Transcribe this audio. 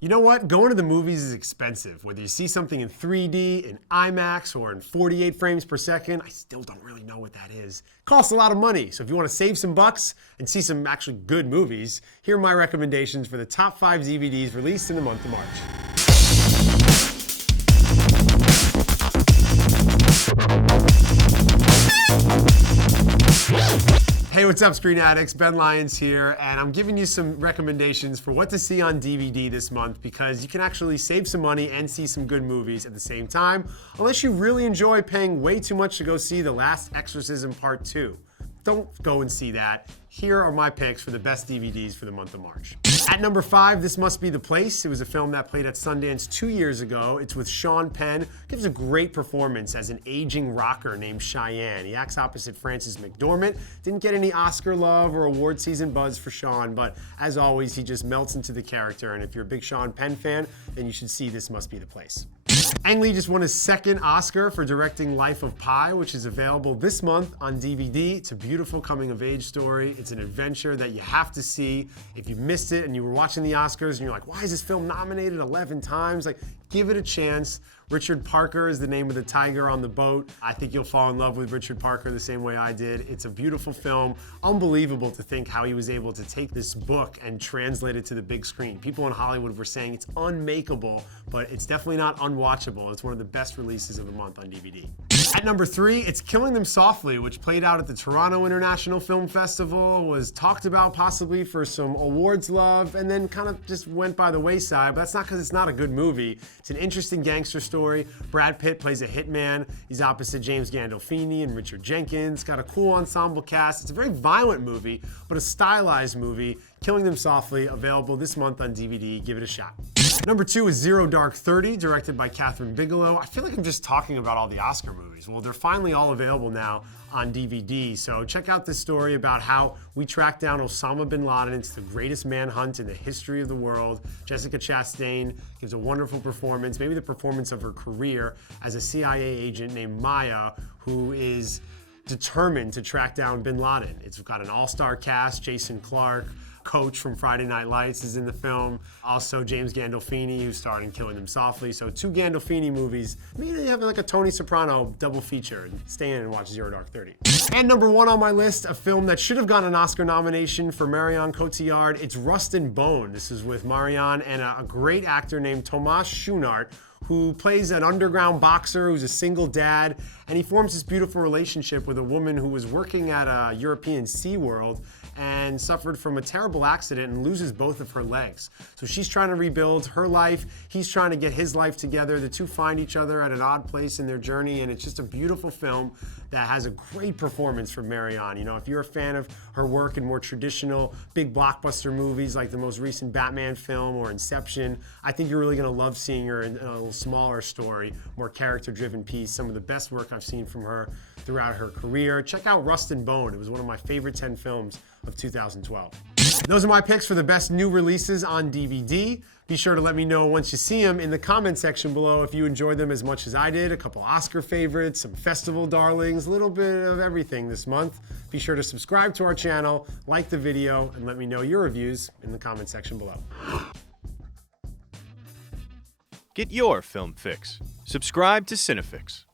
You know what? Going to the movies is expensive. Whether you see something in 3D, in IMAX, or in 48 frames per second, I still don't really know what that is. It costs a lot of money. So if you want to save some bucks and see some actually good movies, here are my recommendations for the top 5 DVDs released in the month of March. Hey, what's up, Screen Addicts? Ben Lyons here, and I'm giving you some recommendations for what to see on DVD this month because you can actually save some money and see some good movies at the same time, unless you really enjoy paying way too much to go see The Last Exorcism Part 2. Don't go and see that. Here are my picks for the best DVDs for the month of March. At number 5, This Must Be the Place. It was a film that played at Sundance 2 years ago. It's with Sean Penn. Gives a great performance as an aging rocker named Cheyenne. He acts opposite Frances McDormand. Didn't get any Oscar love or award season buzz for Sean, but as always, he just melts into the character. And if you're a big Sean Penn fan, then you should see This Must Be the Place. Ang Lee just won his 2nd Oscar for directing Life of Pi, which is available this month on DVD. It's a beautiful coming-of-age story. It's an adventure that you have to see. If you missed it and you were watching the Oscars and you're like, why is this film nominated 11 times? Like, give it a chance. Richard Parker is the name of the tiger on the boat. I think you'll fall in love with Richard Parker the same way I did. It's a beautiful film. Unbelievable to think how he was able to take this book and translate it to the big screen. People in Hollywood were saying it's unmakeable, but it's definitely not unwatchable. It's one of the best releases of the month on DVD. At number 3, it's Killing Them Softly, which played out at the Toronto International Film Festival, was talked about possibly for some awards love, and then kind of just went by the wayside. But that's not because it's not a good movie. It's an interesting gangster story. Brad Pitt plays a hitman. He's opposite James Gandolfini and Richard Jenkins. Got a cool ensemble cast. It's a very violent movie, but a stylized movie. Killing Them Softly, available this month on DVD. Give it a shot. Number 2 is Zero Dark 30, directed by Catherine Bigelow. I feel like I'm just talking about all the Oscar movies. Well, they're finally all available now on DVD. So check out this story about how we tracked down Osama bin Laden. It's the greatest manhunt in the history of the world. Jessica Chastain gives a wonderful performance, maybe the performance of her career as a CIA agent named Maya, who is determined to track down bin Laden. It's got an all-star cast. Jason Clarke, Coach from Friday Night Lights, is in the film. Also James Gandolfini, who starred in Killing Them Softly. So 2 Gandolfini movies. Maybe have like a Tony Soprano double feature. Stay in and watch Zero Dark 30. And number 1 on my list, a film that should have gotten an Oscar nomination for Marion Cotillard. It's Rust and Bone. This is with Marion and a great actor named Tomas Schoonart, who plays an underground boxer who's a single dad, and he forms this beautiful relationship with a woman who was working at a European SeaWorld and suffered from a terrible accident and loses both of her legs. So she's trying to rebuild her life, he's trying to get his life together. The two find each other at an odd place in their journey, and it's just a beautiful film that has a great performance from Marion. You know, if you're a fan of her work in more traditional, big blockbuster movies like the most recent Batman film or Inception, I think you're really gonna love seeing her in a little smaller story, more character-driven piece. Some of the best work I've seen from her throughout her career. Check out Rust and Bone. It was one of my favorite 10 films of 2012. Those are my picks for the best new releases on DVD. Be sure to let me know once you see them in the comment section below if you enjoyed them as much as I did. A couple Oscar favorites, some festival darlings, a little bit of everything this month. Be sure to subscribe to our channel, like the video, and let me know your reviews in the comment section below. Get your film fix. Subscribe to CineFix.